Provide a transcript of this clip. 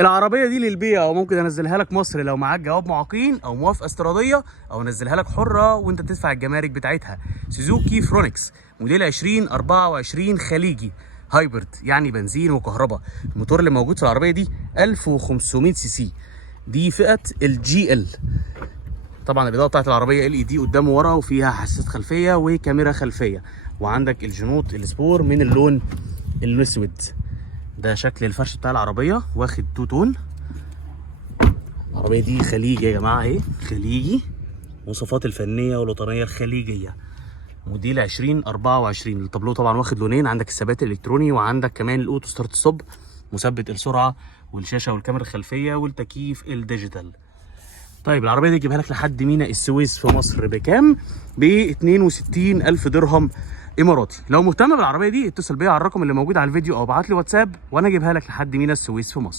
العربيه دي للبيع، او ممكن انزلها لك مصر لو معاك جواب معاقين او موافقه استيراديه، او انزلها لك حره وانت تدفع الجمارك بتاعتها. سوزوكي فرونكس موديل 2024 خليجي هايبرد، يعني بنزين وكهرباء. الموتور اللي موجود في العربيه دي 1500 سي سي، دي فئه الجي ال. طبعا الاضاءه بتاعت العربيه LED قدام وورا، وفيها حساسات خلفيه وكاميرا خلفيه، وعندك الجنوط السبور من اللون الاسود. ده شكل الفرش بتاع العربيه، واخد تو تون. العربيه دي خليجي يا جماعه اهي، خليجي، مواصفات الفنيه والوطنيه خليجيه، موديل 2024. التابلو طبعا واخد لونين، عندك الثبات الالكتروني، وعندك كمان الاوتو ستارت ستوب، مثبت السرعه، والشاشه والكاميرا الخلفيه، والتكييف الديجيتال. طيب العربيه دي اجيبها لك لحد ميناء السويس في مصر بكام؟ ب 62,000 درهم اماراتي. لو مهتم بالعربيه دي اتصل بيا على الرقم اللي موجود على الفيديو، او ابعت لي واتساب وانا اجيبها لك لحد ميناء السويس في مصر.